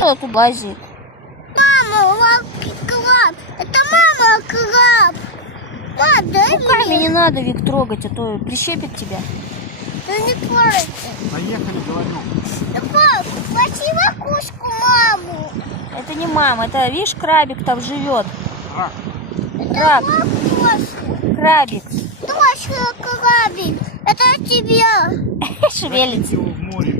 Вот тут лазит. Мама, краб. Это мама краб. Да, дай Руками мне. не надо, Вик, трогать, а то прищепит тебя. Да не плачь. Поехали, говорю. Да, пап, плати макушку маму. Это не мама, это, видишь, крабик там живет. Рак. Краб, Точно, крабик. точно, крабик. Это от тебя. Шевелится. Его в море,